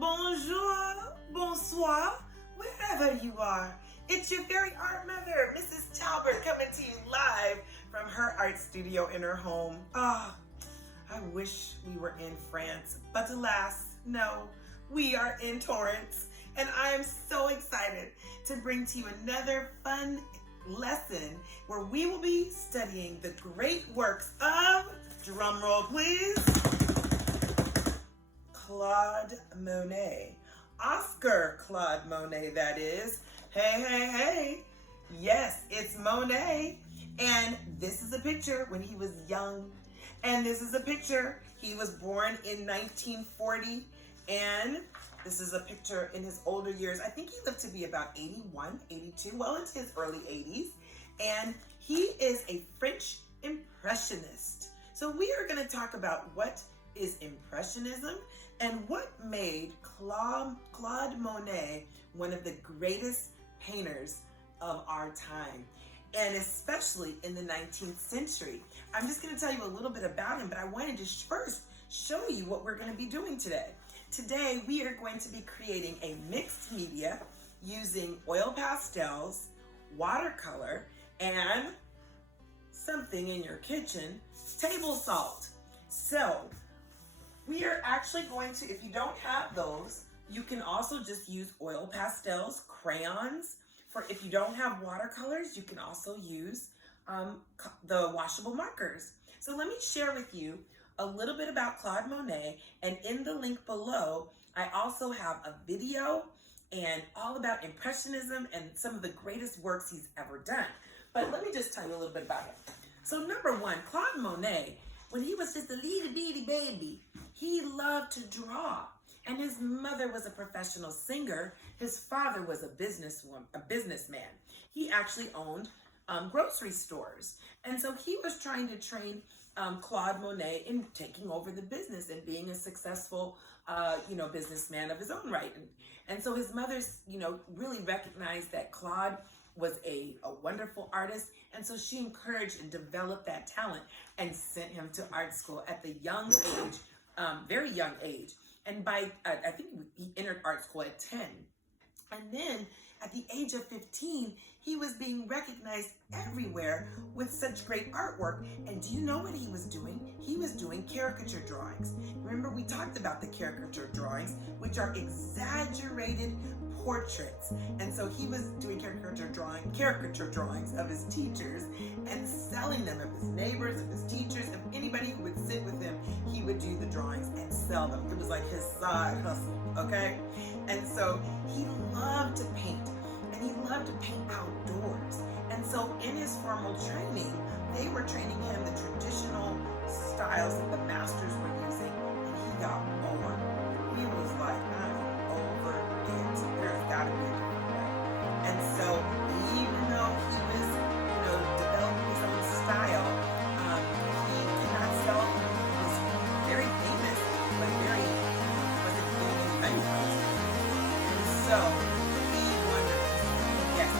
Bonjour, bonsoir, wherever you are. It's your very art mother, Mrs. Talbert, coming to you live from her art studio in her home. I wish we were in France, but alas, no, we are in Torrance. And I am so excited to bring to you another fun lesson where we will be studying the great works of, drumroll please, Claude Monet. Oscar Claude Monet, that is. Hey, hey, hey. Yes, it's Monet. And this is a picture when he was young. And this is a picture, he was born in 1940. And this is a picture in his older years. I think he lived to be about 81, 82, well into his early 80s. And he is a French Impressionist. So we are going to talk about what is Impressionism and what made Claude Monet one of the greatest painters of our time, and especially in the 19th century. I'm just going to tell you a little bit about him, but I wanted to first show you what we're going to be doing today. Today, we are going to be creating a mixed media using oil pastels, watercolor, and something in your kitchen, table salt. So, we are actually going to, if you don't have those, you can also just use oil pastels, crayons. For if you don't have watercolors, you can also use the washable markers. So let me share with you a little bit about Claude Monet, and in the link below, I also have a video and all about Impressionism and some of the greatest works he's ever done. But let me just tell you a little bit about him. So number one, Claude Monet, when he was just a little bitty baby, he loved to draw. And his mother was a professional singer. His father was a businessman. He actually owned grocery stores. And so he was trying to train Claude Monet in taking over the business and being a successful, businessman of his own right. And so his mother, really recognized that Claude was a wonderful artist. And so she encouraged and developed that talent and sent him to art school at the young age, very young age. And by, I think he entered art school at 10. And then at the age of 15, he was being recognized everywhere with such great artwork. And do you know what he was doing? He was doing caricature drawings. Remember, we talked about the caricature drawings, which are exaggerated portraits. And so he was doing caricature drawings of his teachers and selling them, of his neighbors, of his teachers, of anybody who would sit with him. He would do the drawings and sell them. It was like his side hustle, okay? And so he loved to paint, and he loved to paint outdoors. And so in his formal training, they were training him the traditional styles that the masters were using, and he got bored. He was like, I'm over it. There's gotta be a different way. And so even though he was, developing his own style, he could not sell. He was very famous, but wasn't doing anything. And so he wondered, yes.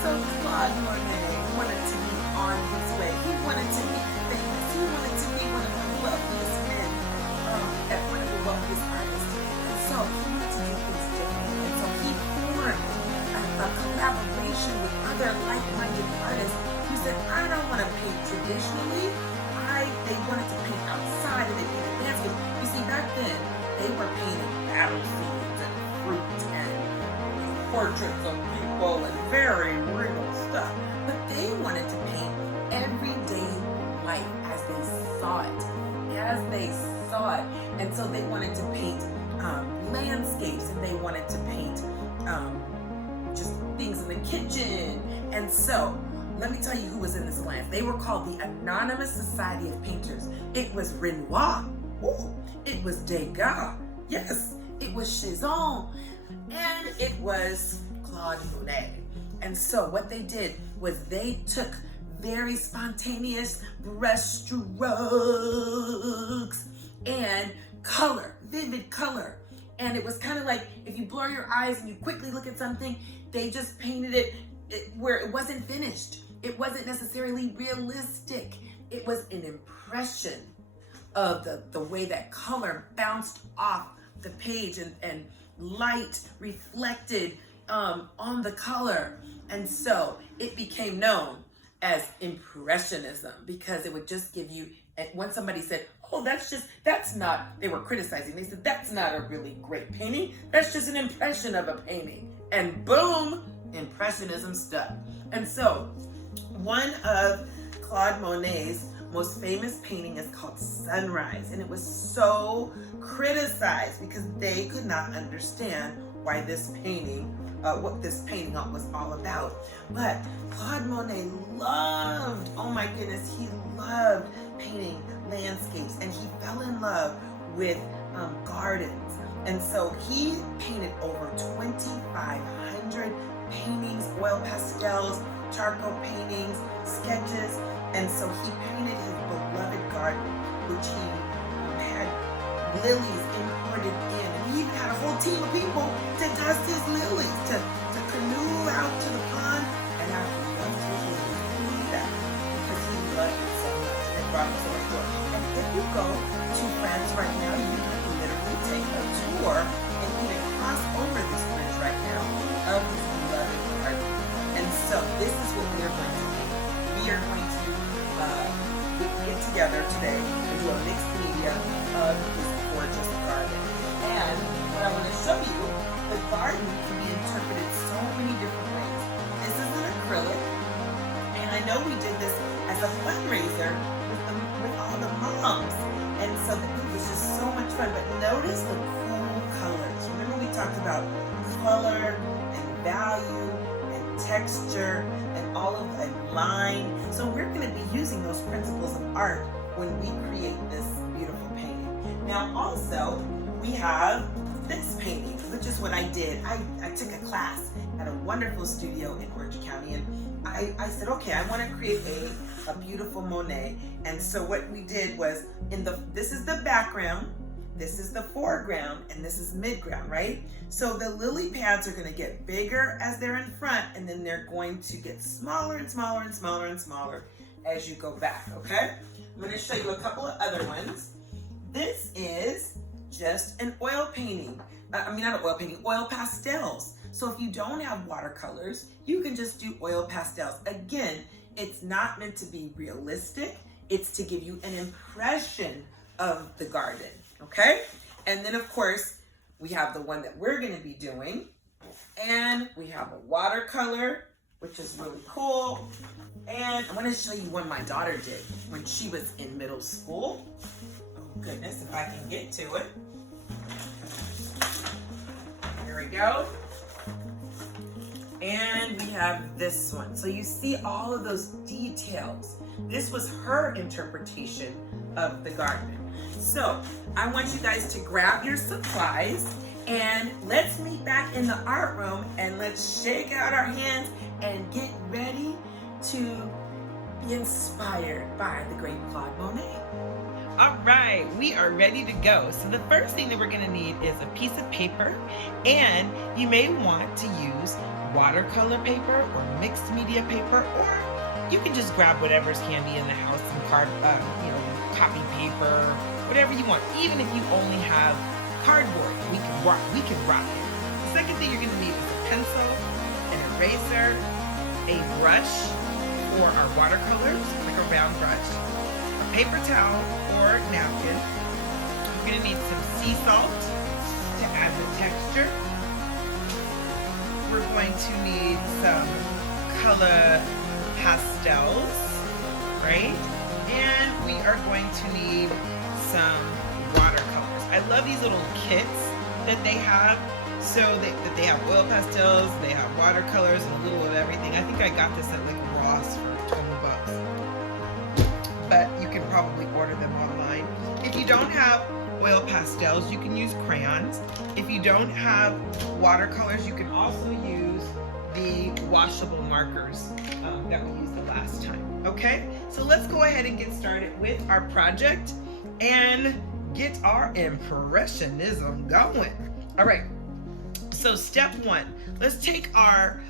So Claude Monet wanted to be on his way. He wanted to be famous. He wanted to be one of the wealthiest men, and one of the wealthiest artists. And so he wanted to do things differently. And so he formed a collaboration with other like-minded artists who said, I don't want to paint traditionally. They wanted to paint outside, and they painted landscapes. You see, back then, they were painting battlefields and fruit and portraits of people and very real stuff. But they wanted to paint everyday life as they saw it. And so they wanted to paint landscapes, and they wanted to paint just things in the kitchen. And so let me tell you who was in this class. They were called the Anonymous Society of Painters. It was Renoir. Ooh, it was Degas. Yes, it was Cezanne. And it was Claude Monet. And so what they did was they took very spontaneous brush strokes and color, vivid color. And it was kind of like if you blur your eyes and you quickly look at something, they just painted it where it wasn't finished. It wasn't necessarily realistic. It was an impression of the way that color bounced off the page and light reflected on the color. And so it became known as Impressionism, because it would just give you, when somebody said, oh, that's not, they were criticizing, they said, that's not a really great painting, that's just an impression of a painting. And boom, Impressionism stuck. And so one of Claude Monet's most famous painting is called Sunrise, and it was so criticized because they could not understand why this painting, what this painting was all about. But Claude Monet loved, oh my goodness, he loved painting landscapes, and he fell in love with gardens. And so he painted over 2,500 paintings, oil pastels, charcoal paintings, sketches. And so he painted his beloved garden, which he had lilies imported in. And he even had a whole team of people to dust his lilies, to canoe out to the pond and have to dust his lilies. He did that because he loved it so much. And it brought him so much joy. And if you go to France right now, you can literally take a tour and even cross over this bridge right now of his beloved garden. And so this is what we are going to do. We are going to get together today and do a mixed media of this gorgeous garden. And what I want to show you, the garden can be interpreted so many different ways. This is an acrylic, and I know we did this as a fundraiser with all the moms, and so it was just so much fun. But notice the cool colors. Remember we talked about color and value and texture and all of the line. So we're going to be using those principles of art when we create this beautiful painting. Now also we have this painting, which is what I did. I took a class at a wonderful studio in Orange County, and I said, okay, I want to create a beautiful Monet. And so what we did was, this is the background, this is the foreground, and this is midground, right? So the lily pads are going to get bigger as they're in front, and then they're going to get smaller and smaller and smaller and smaller as you go back, okay? I'm going to show you a couple of other ones. This is just an oil painting. Not an oil painting, oil pastels. So if you don't have watercolors, you can just do oil pastels. Again, it's not meant to be realistic. It's to give you an impression of the garden, okay? And then of course, we have the one that we're gonna be doing, and we have a watercolor, which is really cool. And I wanna show you one my daughter did when she was in middle school. Oh goodness, if I can get to it. Here we go. And we have this one. So you see all of those details. This was her interpretation of the garden. So I want you guys to grab your supplies and let's meet back in the art room and let's shake out our hands and get ready to be inspired by the great Claude Monet. All right, we are ready to go. So the first thing that we're gonna need is a piece of paper, and you may want to use watercolor paper or mixed media paper, or you can just grab whatever's handy in the house, some copy paper, whatever you want. Even if you only have cardboard, we can rock it. The second thing you're gonna need is a pencil, an eraser, a brush for our watercolors, like a round brush, a paper towel or napkin. We're gonna need some sea salt to add the texture. We're going to need some color pastels, right? And we are going to need some watercolors. I love these little kits that they have. So that they have oil pastels, they have watercolors, and a little of everything. I think I got this at like Ross for $20. But you can probably order them online. If you don't have oil pastels, you can use crayons. If you don't have watercolors, you can also use the washable markers that we used the last time. Okay, so let's go ahead and get started with our project and get our Impressionism going. All right, so step one, let's take our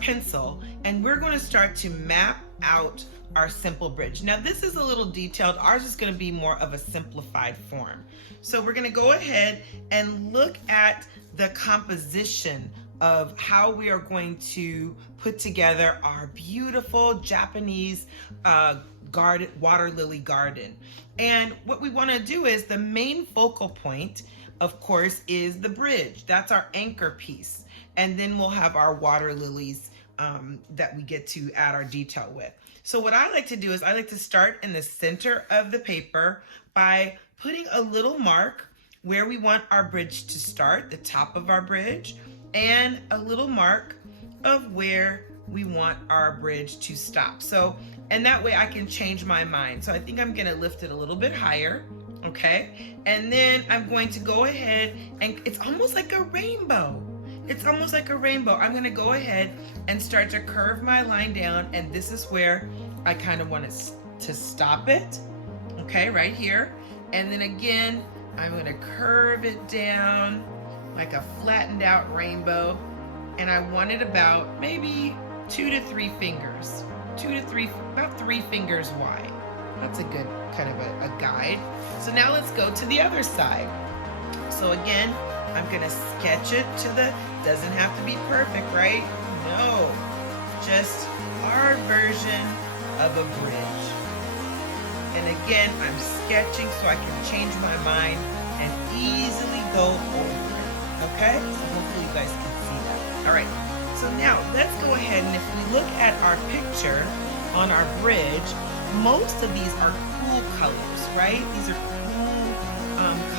pencil and we're going to start to map out our simple bridge. Now this is a little detailed. Ours is going to be more of a simplified form. So we're going to go ahead and look at the composition of how we are going to put together our beautiful Japanese garden, water lily garden. And what we want to do is the main focal point, of course, is the bridge. That's our anchor piece. And then we'll have our water lilies that we get to add our detail with. So what I like to do is I like to start in the center of the paper by putting a little mark where we want our bridge to start, the top of our bridge, and a little mark of where we want our bridge to stop. So, and that way I can change my mind. So I think I'm gonna lift it a little bit higher, okay? And then I'm going to go ahead and it's almost like a rainbow. It's almost like a rainbow. I'm gonna go ahead and start to curve my line down, and this is where I kind of want to stop it, okay, right here. And then again, I'm gonna curve it down like a flattened out rainbow, and I want it about maybe 2 to 3 fingers, about 3 fingers wide. That's a good kind of a guide. So now let's go to the other side. So again, I'm gonna sketch it to the, doesn't have to be perfect, right? No, just our version of a bridge. And again, I'm sketching so I can change my mind and easily go over it, okay? So hopefully you guys can see that. All right, so now let's go ahead, and if we look at our picture on our bridge, most of these are cool colors, right? These are cool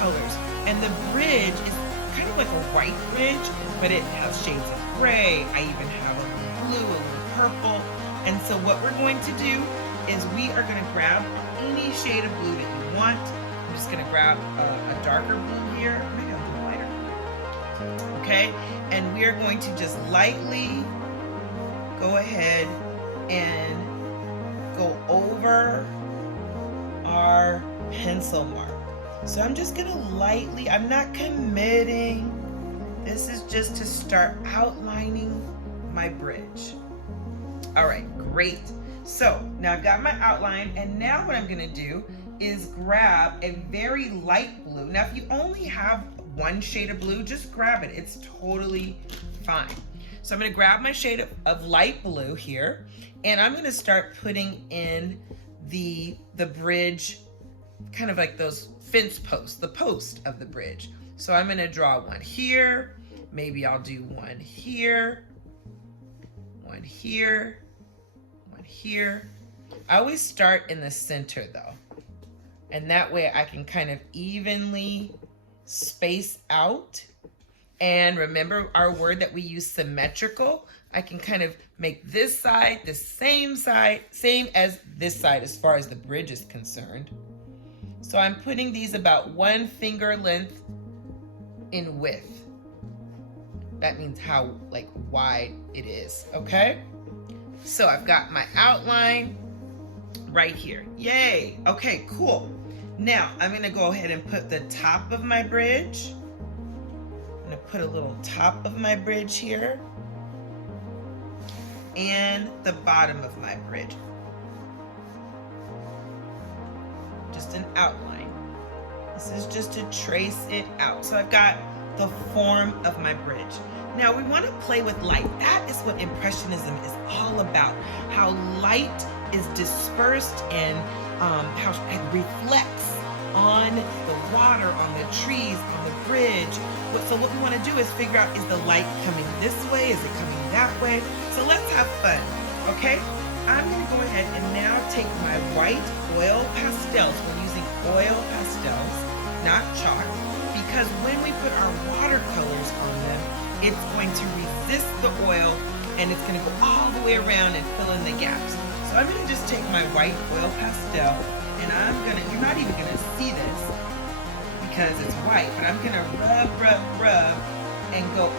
colors. And the bridge is kind of like a white bridge, but it has shades of gray. I even have a little blue, a little purple. And so what we're going to do is we are going to grab any shade of blue that you want. I'm just going to grab a darker blue here, maybe a little lighter. Okay, and we are going to just lightly go ahead and go over our pencil mark. So I'm just gonna lightly, I'm not committing. This is just to start outlining my bridge. All right, great. So now I've got my outline, and now what I'm gonna do is grab a very light blue. Now if you only have one shade of blue, just grab it. It's totally fine. So I'm gonna grab my shade of light blue here, and I'm gonna start putting in the bridge, kind of like those fence posts, the post of the bridge. So I'm gonna draw one here, maybe I'll do one here, one here, one here. I always start in the center though, and that way I can kind of evenly space out. And remember our word that we use, symmetrical. I can kind of make this side the same as this side as far as the bridge is concerned. So I'm putting these about 1 finger length in width. That means how like wide it is, okay? So I've got my outline right here. Yay, okay, cool. Now I'm gonna go ahead and put the top of my bridge. I'm gonna put a little top of my bridge here and the bottom of my bridge. Just an outline. This is just to trace it out. So I've got the form of my bridge. Now we want to play with light. That is what Impressionism is all about. How light is dispersed and how it reflects on the water, on the trees, on the bridge. So what we want to do is figure out, is the light coming this way? Is it coming that way? So let's have fun, okay? I'm going to go ahead and now take my white oil pastels. We're using oil pastels, not chalk, because when we put our watercolors on them, it's going to resist the oil and it's going to go all the way around and fill in the gaps. So I'm going to just take my white oil pastel, and I'm going to, you're not even going to see this because it's white, but I'm going to rub and go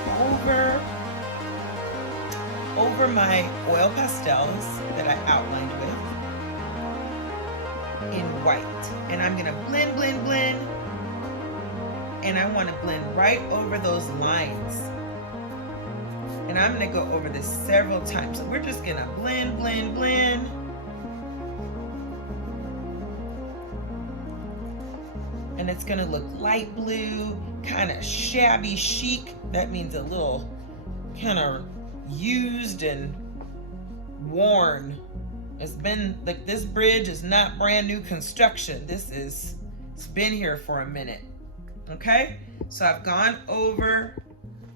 over my oil pastels that I outlined with in white. And I'm gonna blend, and I wanna blend right over those lines. And I'm gonna go over this several times. So we're just gonna blend, and it's gonna look light blue, kind of shabby chic. That means a little kind of used and worn. It's been like, this bridge is not brand new construction. It's been here for a minute. Okay, so I've gone over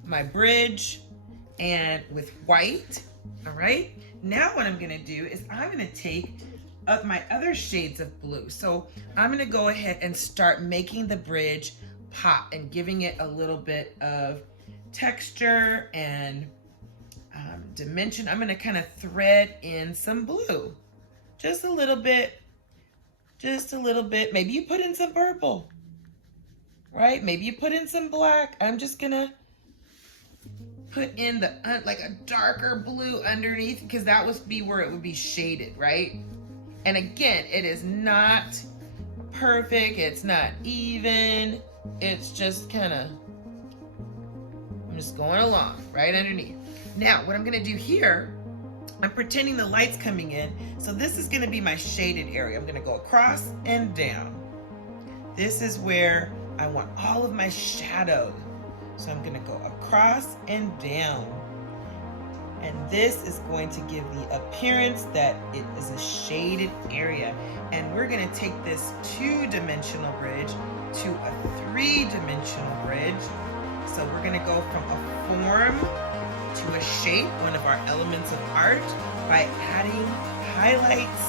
my bridge and with white. All right, now what I'm gonna do is I'm gonna take up my other shades of blue. So I'm gonna go ahead and start making the bridge pop and giving it a little bit of texture and dimension. I'm gonna kind of thread in some blue, just a little bit, Maybe you put in some purple, right? Maybe you put in some black. I'm just gonna put in the like a darker blue underneath, because that would be where it would be shaded, right? And again, it is not perfect, it's not even, it's just kind of, I'm just going along right underneath. Now, what I'm gonna do here, I'm pretending the light's coming in, so this is gonna be my shaded area. I'm gonna go across and down. This is where I want all of my shadow. So I'm gonna go across and down. And this is going to give the appearance that it is a shaded area. And we're gonna take this 2-dimensional bridge to a 3-dimensional bridge. So we're gonna go from a form to a shape, one of our elements of art, by adding highlights,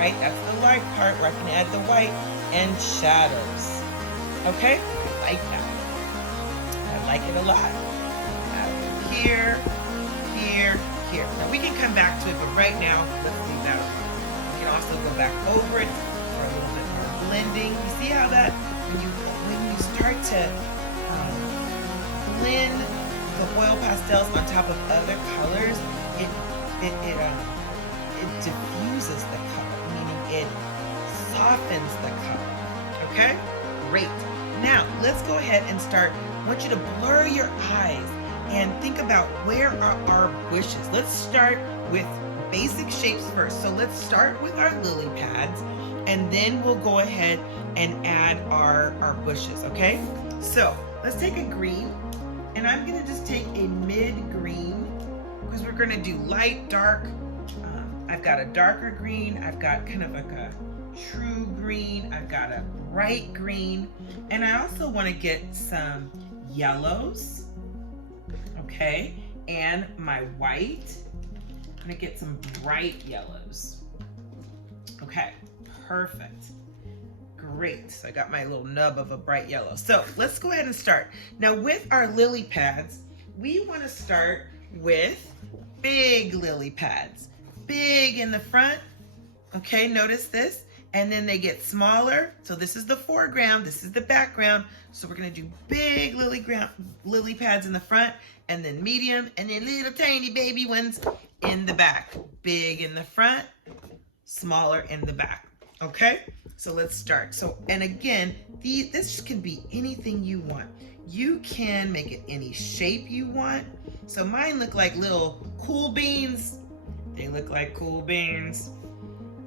right? That's the light part where I can add the white and shadows. Okay, I like that. I like it a lot. Here, here, here. Now we can come back to it, but right now, let's leave that over. We can also go back over it for a little bit more blending. You see how that, when you start to blend the oil pastels on top of other colors, it diffuses the color, meaning it softens the color. Okay? Great. Now, let's go ahead and start. I want you to blur your eyes and think about where are our bushes. Let's start with basic shapes first. So let's start with our lily pads, and then we'll go ahead and add our bushes, okay? So let's take a green, and I'm gonna just take a mid-green, because we're gonna do light, dark. I've got a darker green, I've got kind of like a true green, I've got a bright green, and I also want to get some yellows, okay, and my white. I'm gonna get some bright yellows. Okay, perfect. Great, so I got my little nub of a bright yellow. So let's go ahead and start. Now with our lily pads, we want to start with big lily pads. Big in the front, okay, notice this. And then they get smaller. So this is the foreground, this is the background. So we're gonna do big lily pads in the front, and then medium, and then little tiny baby ones in the back. Big in the front, smaller in the back. Okay, so let's start. So, and again, this can be anything you want. You can make it any shape you want. So mine look like little cool beans. They look like cool beans.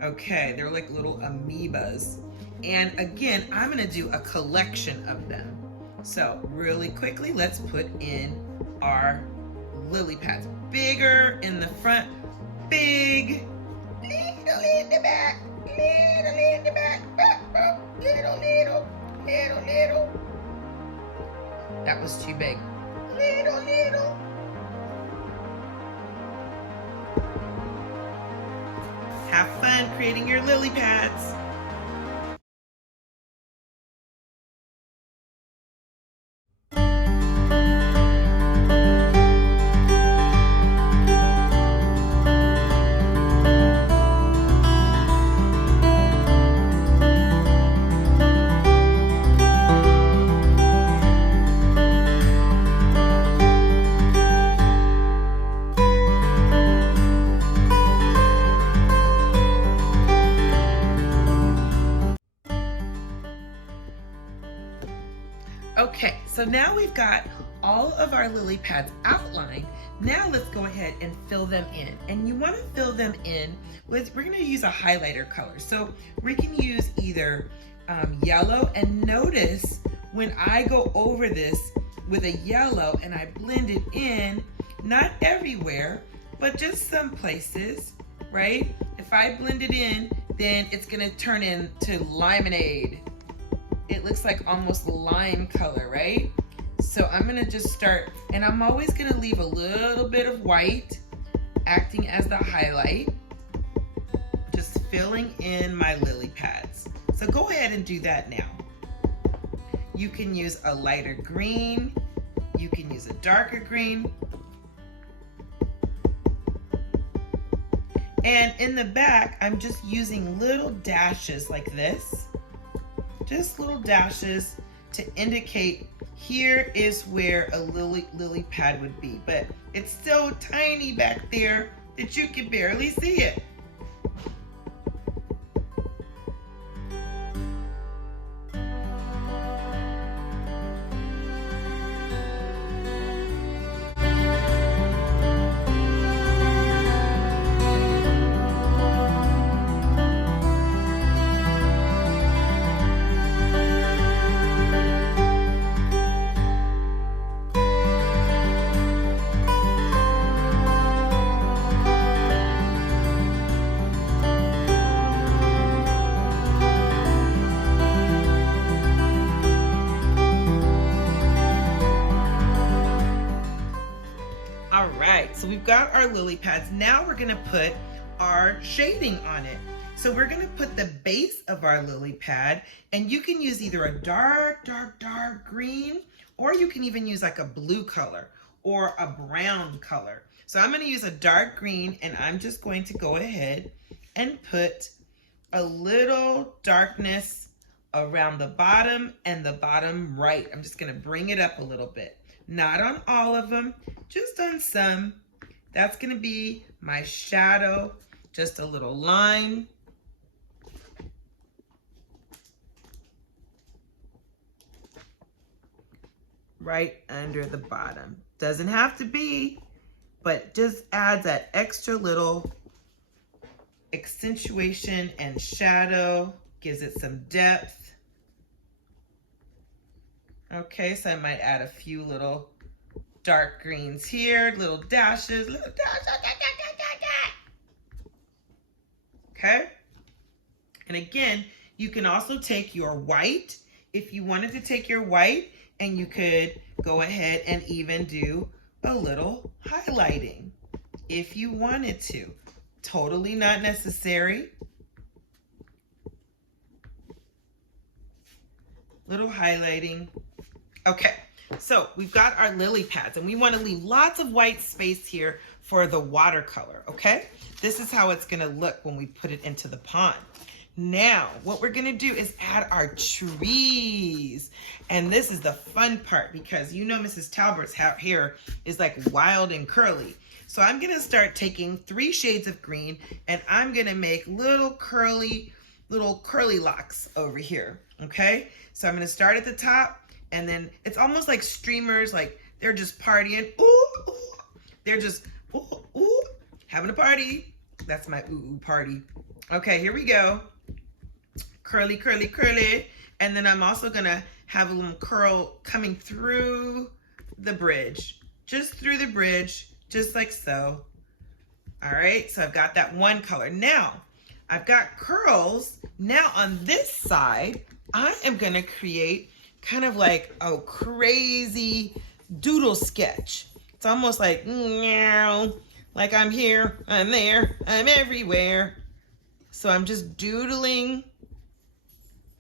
Okay, they're like little amoebas. And again, I'm gonna do a collection of them. So really quickly, let's put in our lily pads. Bigger in the front, big, little in the back, little in the back, little. That was too big. Little. Have fun creating your lily pads. Okay, so now we've got all of our lily pads outlined. Now let's go ahead and fill them in. And you want to fill them in with, we're going to use a highlighter color. So we can use either yellow, and notice when I go over this with a yellow and I blend it in, not everywhere, but just some places, right? If I blend it in, then it's gonna turn into lemonade. It looks like almost lime color, right? So I'm gonna just start, and I'm always gonna leave a little bit of white acting as the highlight, just filling in my lily pads. So go ahead and do that now. You can use a lighter green, you can use a darker green. And in the back, I'm just using little dashes like this. Just little dashes to indicate here is where a lily pad would be. But it's so tiny back there that you can barely see it. All right, so we've got our lily pads. Now we're gonna put our shading on it. So we're gonna put the base of our lily pad, and you can use either a dark green, or you can even use like a blue color or a brown color. So I'm gonna use a dark green, and I'm just going to go ahead and put a little darkness around the bottom and the bottom right. I'm just gonna bring it up a little bit. Not on all of them, just on some. That's gonna be my shadow, just a little line. Right under the bottom. Doesn't have to be, but just adds that extra little accentuation and shadow, gives it some depth. Okay, so I might add a few little dark greens here, little dashes, okay? And again, you can also take your white, if you wanted to take your white, and you could go ahead and even do a little highlighting if you wanted to. Totally not necessary. Little highlighting. Okay, so we've got our lily pads, and we want to leave lots of white space here for the watercolor, okay? This is how it's gonna look when we put it into the pond. Now, what we're gonna do is add our trees. And this is the fun part, because you know Mrs. Talbert's hair is like wild and curly. So I'm gonna start taking 3 shades of green, and I'm gonna make little curly locks over here, okay? So I'm gonna start at the top, and then it's almost like streamers, like they're just partying. Ooh, ooh. They're just, ooh, ooh, having a party. That's my ooh, ooh party. Okay, here we go. Curly, curly, curly. And then I'm also gonna have a little curl coming through the bridge. Just through the bridge, just like so. All right, so I've got that one color. Now, I've got curls. Now on this side, I am gonna create kind of like a crazy doodle sketch. It's almost like, meow, like I'm here, I'm there, I'm everywhere. So I'm just doodling,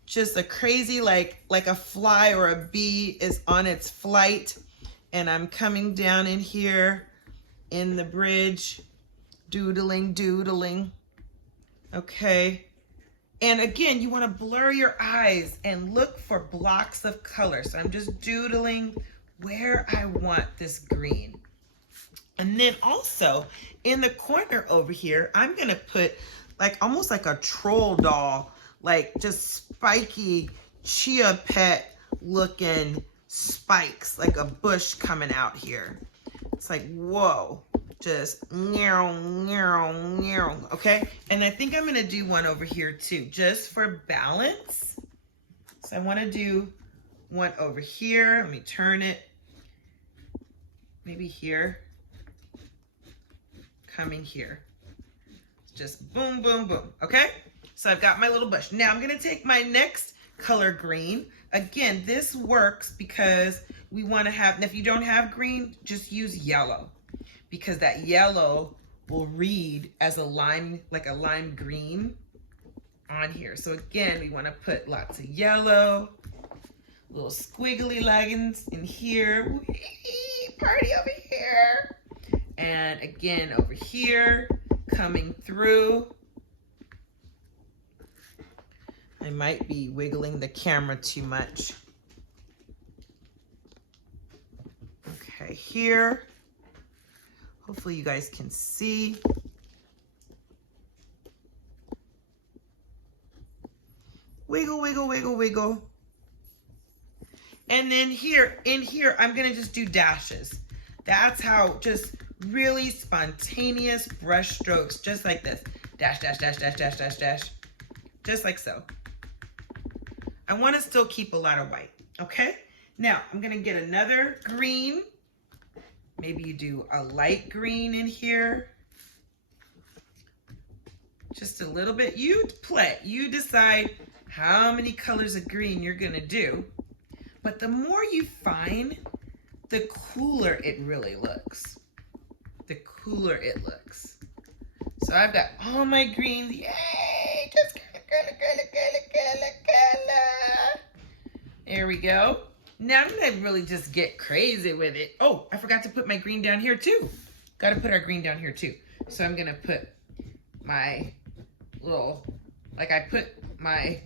just a crazy, like a fly or a bee is on its flight. And I'm coming down in here in the bridge, doodling, doodling. Okay. And again, you want to blur your eyes and look for blocks of color. So I'm just doodling where I want this green. And then also in the corner over here, I'm going to put like almost like a troll doll, like just spiky chia pet looking spikes, like a bush coming out here. It's like, whoa. Just meow, meow, meow, okay? And I think I'm gonna do one over here too, just for balance. So I want to do one over here. Let me turn it. Maybe here. Coming here. Just boom, boom, boom. Okay? So I've got my little bush. Now I'm going to take my next color green. Again, this works because we want to have, and if you don't have green, just use yellow, because that yellow will read as a lime, like a lime green on here. So again, we want to put lots of yellow, little squiggly lines in here. Whee, party over here. And again, over here, coming through. I might be wiggling the camera too much. Okay, here. Hopefully you guys can see. Wiggle, wiggle, wiggle, wiggle. And then here, in here, I'm gonna just do dashes. That's how, just really spontaneous brush strokes, just like this. Dash, dash, dash, dash, dash, dash, dash. Just like so. I want to still keep a lot of white, okay? Now, I'm going to get another green. Maybe you do a light green in here. Just a little bit. You play. You decide how many colors of green you're going to do. But the more you find, the cooler it really looks. The cooler it looks. So I've got all my greens. Yay! Just color. There we go. Now I'm gonna really just get crazy with it. Oh, I forgot to put my green down here too. Gotta put our green down here too. So I'm gonna put my little, like I put my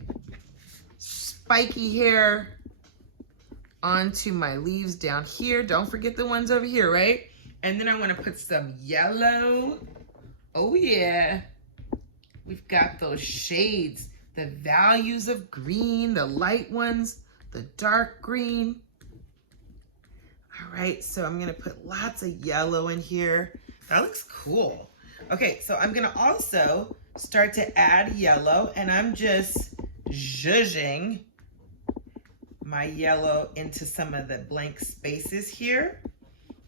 spiky hair onto my leaves down here. Don't forget the ones over here, right? And then I wanna put some yellow. Oh yeah. We've got those shades, the values of green, the light ones, the dark green. All right, so I'm gonna put lots of yellow in here. That looks cool. Okay, so I'm gonna also start to add yellow, and I'm just zhuzhing my yellow into some of the blank spaces here.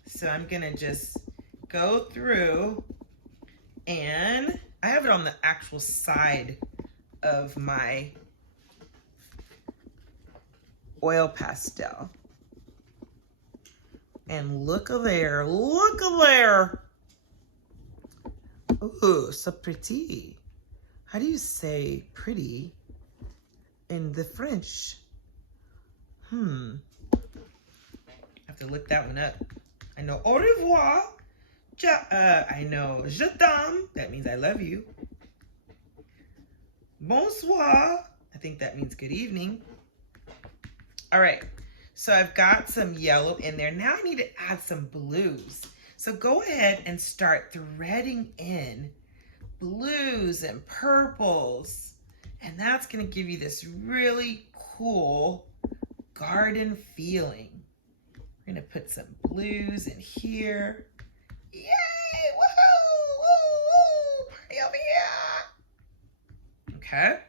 So I'm gonna just go through, and I have it on the actual side of my oil pastel. And look there, look there. Ooh, so pretty. How do you say pretty in the French? I have to look that one up. I know au revoir. I know je t'aime. That means I love you. Bonsoir. I think that means good evening. All right. So I've got some yellow in there. Now I need to add some blues. So go ahead and start threading in blues and purples. And that's going to give you this really cool garden feeling. We're going to put some blues in here. Yay! Woohoo! Woo! Woo! Party over here! Okay.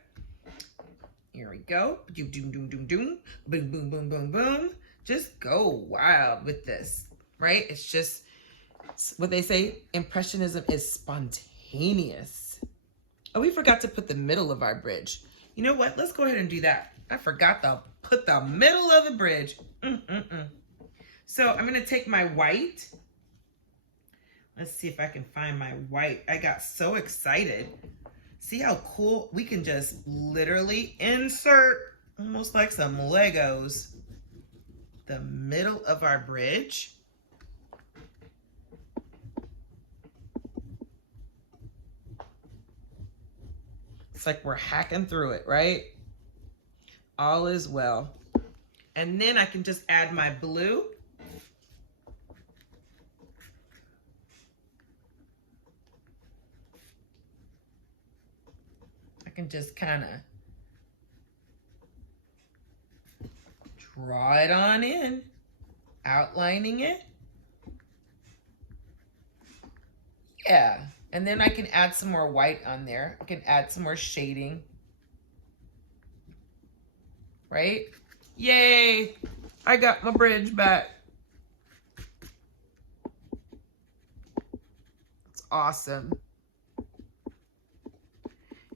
Here we go. Doom, doom, doom, doom, doom. Boom, boom, boom, boom, boom. Just go wild with this, right? It's just what they say, Impressionism is spontaneous. Oh, we forgot to put the middle of our bridge. You know what? Let's go ahead and do that. I forgot to put the middle of the bridge. So I'm going to take my white. Let's see if I can find my white. I got so excited. See how cool? We can just literally insert, almost like some Legos, the middle of our bridge. It's like we're hacking through it, right? All is well. And then I can just add my blue. I can just kind of draw it on in, outlining it. Yeah, and then I can add some more white on there. I can add some more shading. right? Yay, I got my bridge back. It's awesome.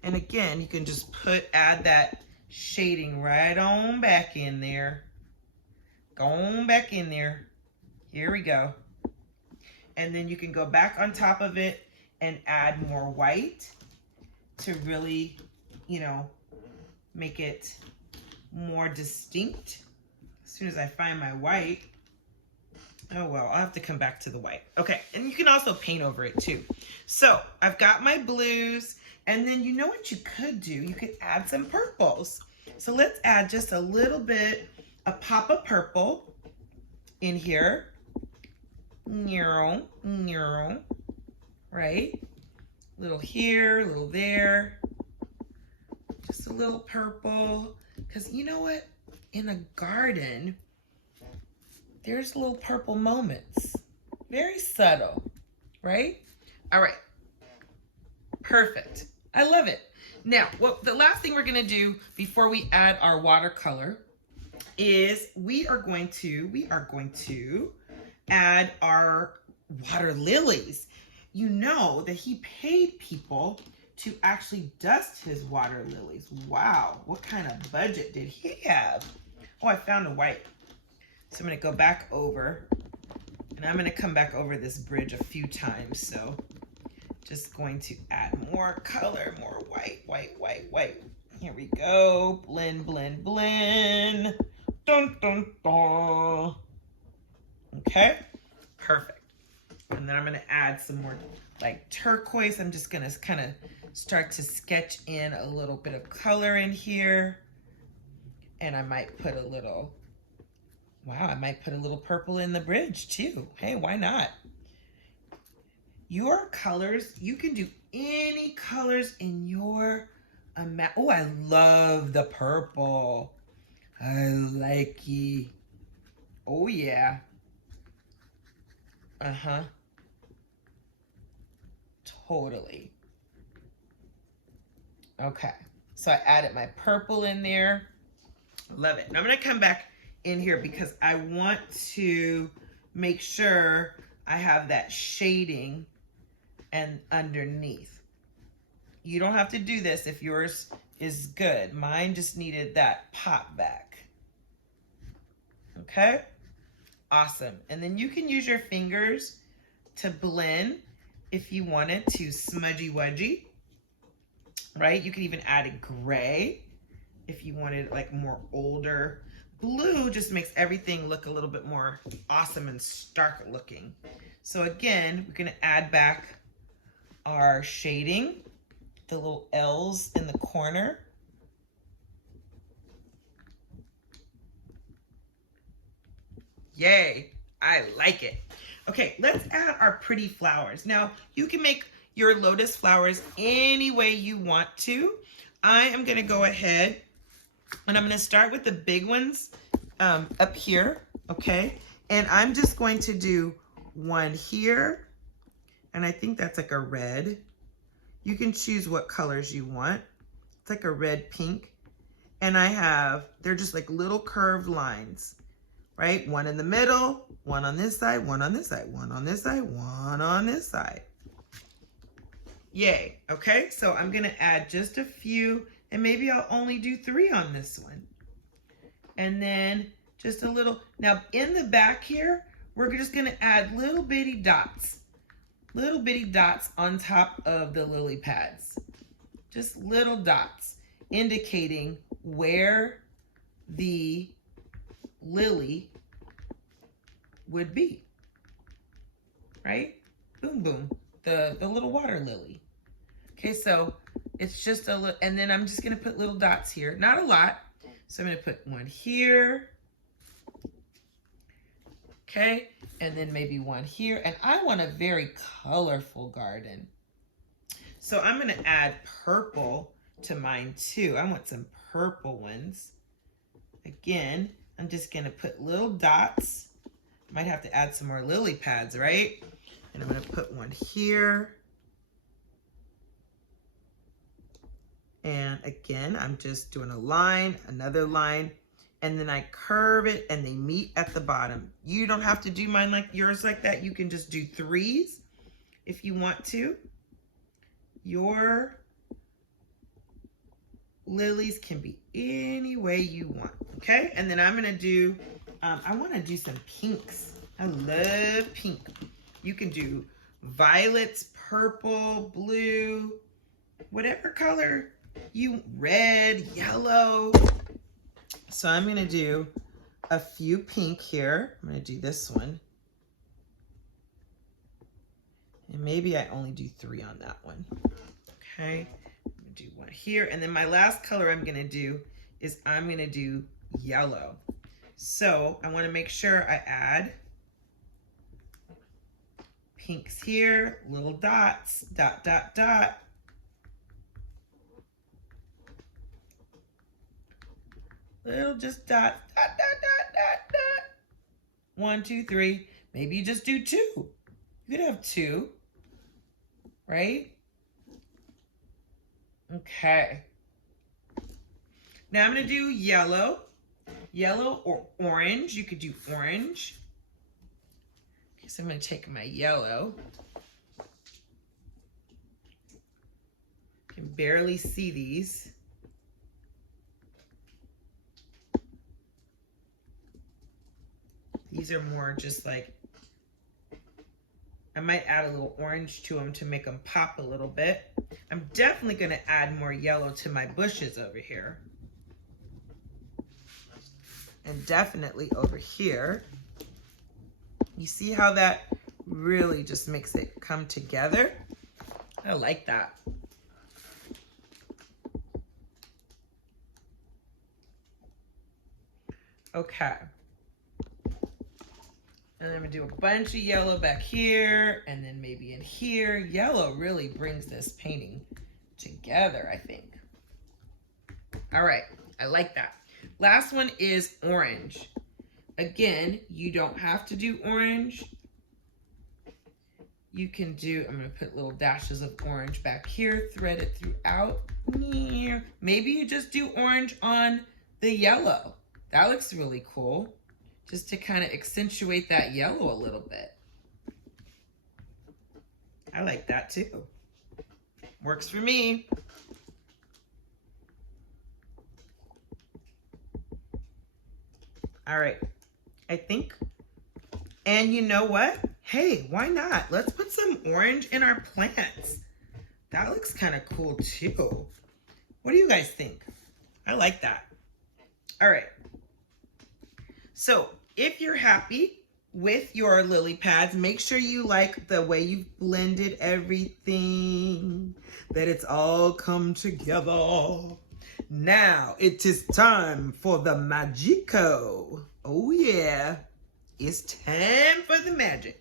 And again, you can just add that shading right on back in there. Go on back in there. Here we go. And then you can go back on top of it and add more white to really, you know, make it more distinct. As soon as I find my white, oh well, I'll have to come back to the white. Okay, and you can also paint over it too. So I've got my blues, and then you know what you could do? You could add some purples. So let's add just a little bit, a pop of purple in here. Right? Little here, little there. Just a little purple. Because you know what? In a garden, there's little purple moments. Very subtle, right? All right. Perfect. I love it. Now, the last thing we're going to do before we add our watercolor is we are going to add our water lilies. You know that he paid people to actually dust his water lilies. Wow, what kind of budget did he have? Oh, I found a white. So I'm gonna go back over, and I'm gonna come back over this bridge a few times. So just going to add more color, more white, white, white, white. Here we go, blend, blend, blend. Dun, dun, dun. Okay, perfect. And then I'm gonna add some more like turquoise. I'm just gonna kind of start to sketch in a little bit of color in here. And I might put a little, wow, I might put a little purple in the bridge too. Hey, why not? Your colors, you can do any colors in your amount. Oh, I love the purple. I like it. Oh yeah. Uh-huh. Totally. Okay, so I added my purple in there. Love it. Now I'm gonna come back in here because I want to make sure I have that shading and underneath. You don't have to do this if yours is good. Mine just needed that pop back. Okay, awesome. And then you can use your fingers to blend if you wanted to smudgy wudgy, right? You could even add a gray if you wanted like more older. Blue just makes everything look a little bit more awesome and stark looking. So again, we're gonna add back our shading, the little L's in the corner. Yay, I like it. Okay, let's add our pretty flowers. Now, you can make your lotus flowers any way you want to. I am gonna go ahead and I'm gonna start with the big ones up here, okay? And I'm just going to do one here, and I think that's like a red. You can choose what colors you want. It's like a red pink. And they're just like little curved lines, right? One in the middle, one on this side, one on this side, one on this side, one on this side. Yay, okay? So I'm gonna add just a few, and maybe I'll only do 3 on this one. And then just a little, now in the back here, we're just gonna add little bitty dots on top of the lily pads. Just little dots indicating where the lily would be, right? Boom, boom, the little water lily. Okay, so it's just a little, and then I'm just gonna put little dots here, not a lot. So I'm gonna put one here, okay, and then maybe one here. And I want a very colorful garden. So I'm gonna add purple to mine too. I want some purple ones. Again, I'm just gonna put little dots. Might have to add some more lily pads, right? And I'm gonna put one here. And again, I'm just doing a line, another line. and then I curve it and they meet at the bottom. You don't have to do mine like yours like that. You can just do 3s if you want to. Your lilies can be any way you want, okay? And then I'm gonna do, I wanna do some pinks. I love pink. You can do violets, purple, blue, whatever color you, red, yellow. So I'm gonna do a few pink here. I'm gonna do this one. And maybe I only do 3 on that one. Okay, I'm gonna do one here. And then my last color I'm gonna do is I'm gonna do yellow. So I wanna make sure I add pinks here, little dots, dot, dot, dot. Little just dot, dot, dot, dot, dot, dot. 1, 2, 3. Maybe you just do 2. You could have 2, right? Okay. Now I'm gonna do yellow. Yellow or orange. You could do orange. Okay, so I'm gonna take my yellow. You can barely see these. These are more just like, I might add a little orange to them to make them pop a little bit. I'm definitely gonna add more yellow to my bushes over here. And definitely over here. You see how that really just makes it come together? I like that. Okay. And I'm gonna do a bunch of yellow back here, and then maybe in here. Yellow really brings this painting together, I think. All right, I like that. Last one is orange. Again, you don't have to do orange. You can do, I'm gonna put little dashes of orange back here, thread it throughout. Maybe you just do orange on the yellow. That looks really cool. Just to kind of accentuate that yellow a little bit. I like that too. Works for me. All right, I think, and you know what? Hey, why not? Let's put some orange in our plants. That looks kind of cool too. What do you guys think? I like that. All right. So if you're happy with your lily pads, make sure you like the way you've blended everything, that it's all come together. Now it is time for the magico. Oh yeah, it's time for the magic.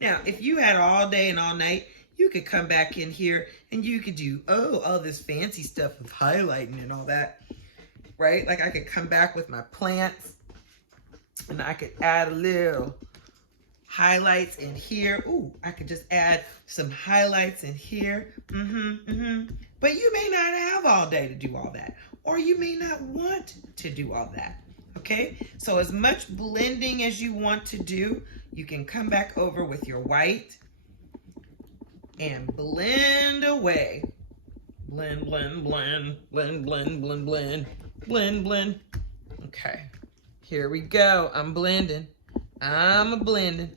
Now, if you had all day and all night, you could come back in here and you could do, all this fancy stuff of highlighting and all that, right? Like I could come back with my plants and I could add a little highlights in here. Ooh, I could just add some highlights in here. But you may not have all day to do all that, or you may not want to do all that, okay? So as much blending as you want to do, you can come back over with your white and blend away. Blend, blend, blend, blend, blend, blend, blend, blend, blend. Okay, here we go. I'm blending. I'm blending.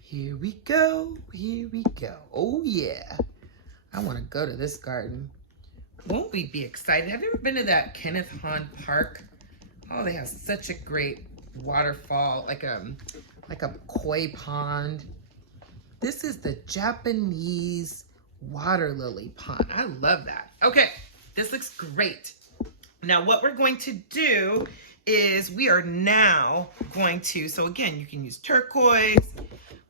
Here we go. Here we go. Oh yeah. I want to go to this garden. Won't we be excited? Have you ever been to that Kenneth Hahn Park? Oh, they have such a great waterfall, like a koi pond. This is the Japanese water lily pond. I love that. Okay, this looks great. Now what we're going to do is we are now going to, so again, you can use turquoise,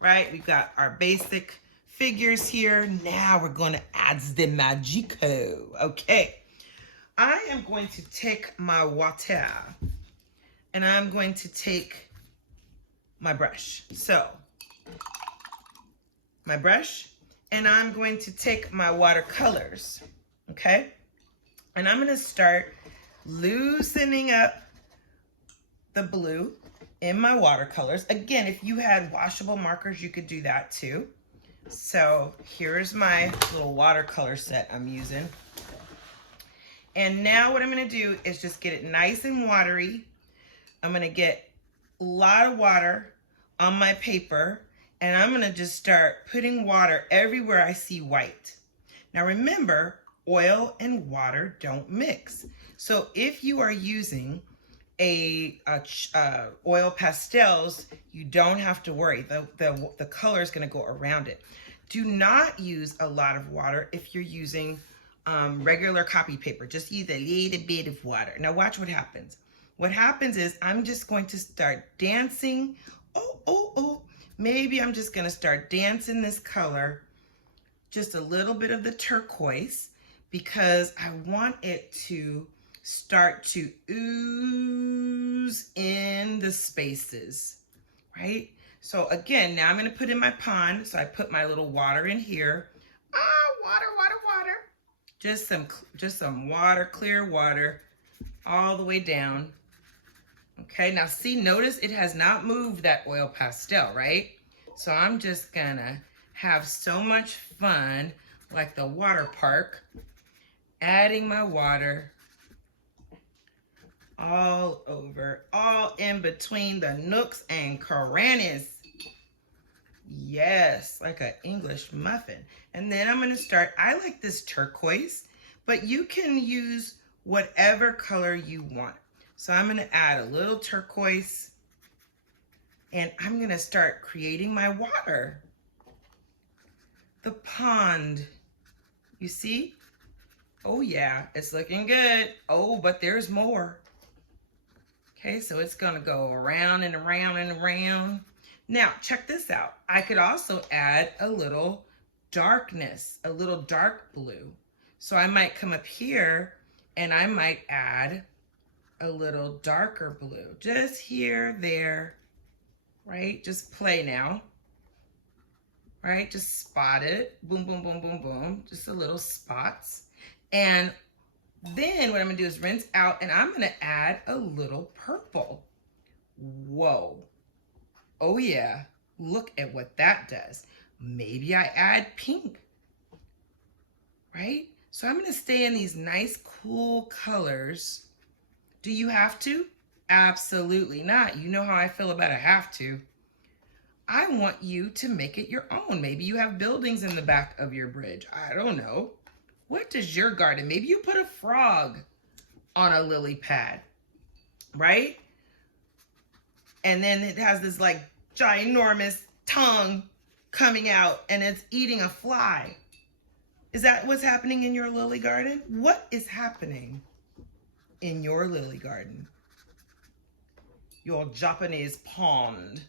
right? We've got our basic figures here. Now we're going to add the magico. Okay, I am going to take my water and I'm going to take my brush. So my brush, and I'm going to take my watercolors, okay? And I'm gonna start loosening up the blue in my watercolors. Again, if you had washable markers, you could do that too. So here's my little watercolor set I'm using. And now what I'm gonna do is just get it nice and watery. I'm gonna get a lot of water on my paper, and I'm gonna just start putting water everywhere I see white. Now remember, oil and water don't mix. So if you are using oil pastels, you don't have to worry. The color is going to go around it. Do not use a lot of water if you're using regular copy paper. Just use a little bit of water. Now watch what happens. What happens is I'm just going to start dancing. Oh. Maybe I'm just going to start dancing this color, just a little bit of the turquoise, because I want it to start to ooze in the spaces, right? So again, now I'm gonna put in my pond. So I put my little water in here. Water. Just some water, clear water, all the way down. Okay, now see, notice it has not moved that oil pastel, right? So I'm just gonna have so much fun, like the water park, adding my water all over, all in between the nooks and crannies. Yes, like an English muffin. And then I'm gonna start, I like this turquoise, but you can use whatever color you want. So I'm gonna add a little turquoise, and I'm gonna start creating my water. The pond, you see? Oh yeah, it's looking good. Oh, but there's more. Okay, so it's gonna go around and around and around. Now, check this out. I could also add a little darkness, a little dark blue. So I might come up here and I might add a little darker blue. Just here, there, right? Just play now, right? Just spot it. Boom, boom, boom, boom, boom. Just a little spots. And then what I'm gonna do is rinse out, and I'm gonna add a little purple. Whoa. Oh yeah, look at what that does. Maybe I add pink, right? So I'm gonna stay in these nice, cool colors. Do you have to? Absolutely not. You know how I feel about a have to. I want you to make it your own. Maybe you have buildings in the back of your bridge. I don't know. What does your garden? Maybe you put a frog on a lily pad, right? And then it has this like ginormous tongue coming out and it's eating a fly. Is that what's happening in your lily garden? What is happening in your lily garden? Your Japanese pond.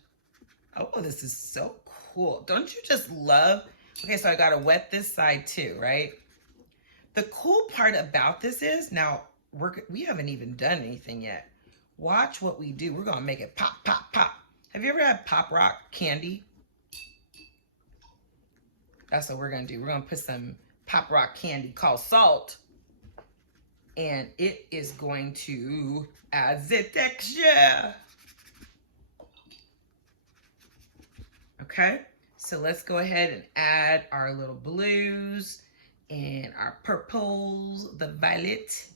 Oh, this is so cool. Don't you just love? Okay, so I gotta wet this side too, right? The cool part about this is, now we haven't even done anything yet. Watch what we do. We're gonna make it pop, pop, pop. Have you ever had Pop Rock candy? That's what we're gonna do. We're gonna put some Pop Rock candy called salt, and it is going to add the texture. Okay, so let's go ahead and add our little blues and our purples, the violet,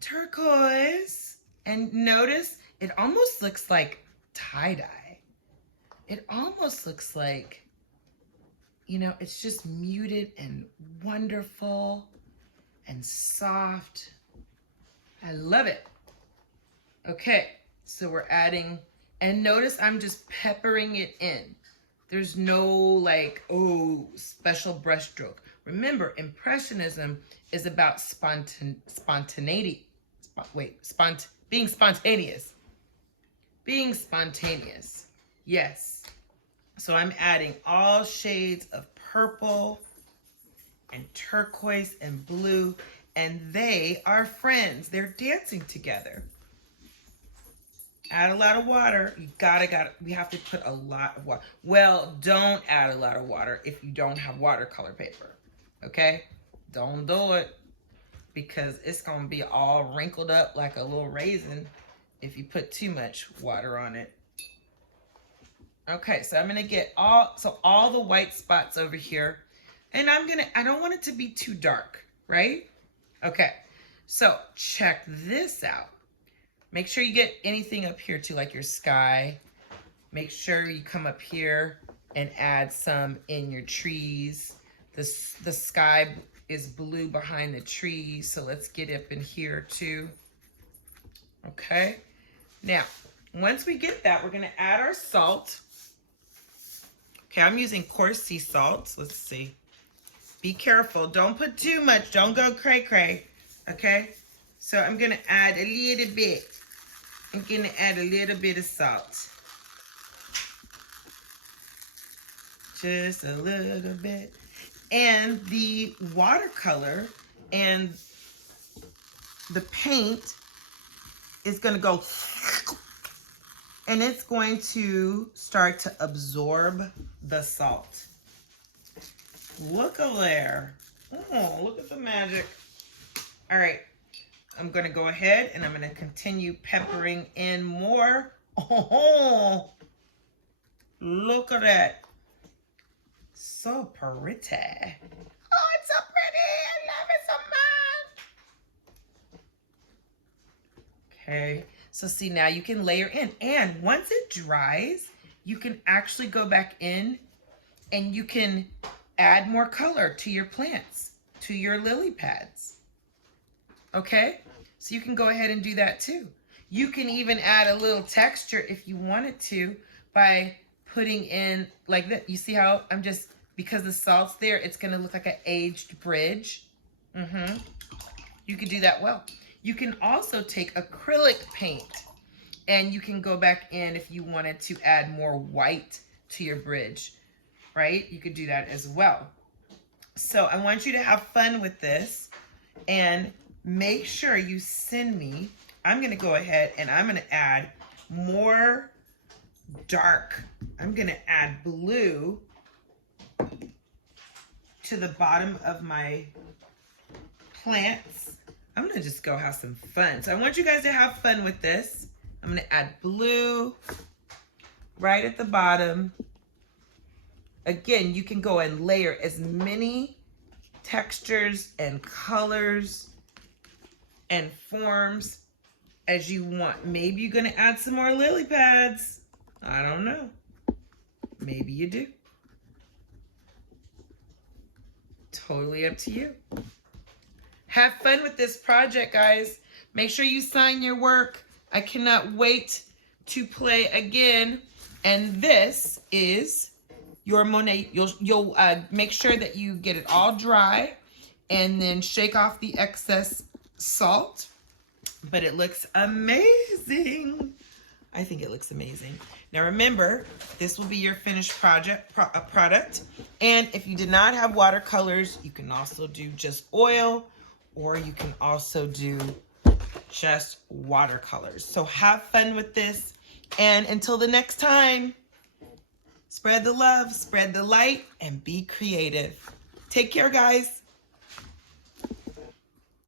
turquoise, and notice it almost looks like tie-dye. It almost looks like, you know, it's just muted and wonderful and soft. I love it. Okay, so we're adding, and notice I'm just peppering it in. There's no like, oh, special brush stroke. Remember, Impressionism is about spontaneity. Being spontaneous. Being spontaneous. Yes. So I'm adding all shades of purple and turquoise and blue, and they are friends. They're dancing together. Add a lot of water. We have to put a lot of water. Well, don't add a lot of water if you don't have watercolor paper. Okay? Don't do it. because it's going to be all wrinkled up like a little raisin if you put too much water on it. Okay, so I'm going to get all the white spots over here. And I don't want it to be too dark, right? Okay, so check this out. Make sure you get anything up here too, like your sky. Make sure you come up here and add some in your trees. The sky is blue behind the trees, so let's get up in here too. Okay, now once we get that, we're gonna add our salt. Okay, I'm using coarse sea salt. Let's see. Be careful, don't put too much, don't go cray-cray, okay? So I'm gonna add a little bit. I'm gonna add a little bit of salt. Just a little bit. And the watercolor and the paint is gonna go, and it's going to start to absorb the salt. Look over there. Oh, look at the magic. All right, I'm gonna go ahead and I'm gonna continue peppering in more. Oh, look at that. So pretty. Oh, it's so pretty. I love it so much. Okay, so see, now you can layer in. And once it dries, you can actually go back in and you can add more color to your plants, to your lily pads. Okay, so you can go ahead and do that too. You can even add a little texture if you wanted to by putting in like that. You see how I'm just, because the salt's there, it's gonna look like an aged bridge. You could do that well. You can also take acrylic paint and you can go back in if you wanted to add more white to your bridge, right? You could do that as well. So I want you to have fun with this and make sure you send me. I'm gonna go ahead and I'm gonna add more dark. I'm gonna add blue to the bottom of my plants. I'm gonna just go have some fun. So I want you guys to have fun with this. I'm gonna add blue right at the bottom. Again, you can go and layer as many textures and colors and forms as you want. Maybe you're gonna add some more lily pads. I don't know. Maybe you do. Totally up to you. Have fun with this project, guys. Make sure you sign your work. I cannot wait to play again. And this is your Monet. You'll make sure that you get it all dry and then shake off the excess salt. But it looks amazing. I think it looks amazing. Now remember, this will be your finished product. And if you did not have watercolors, you can also do just oil, or you can also do just watercolors. So have fun with this. And until the next time, spread the love, spread the light, and be creative. Take care, guys.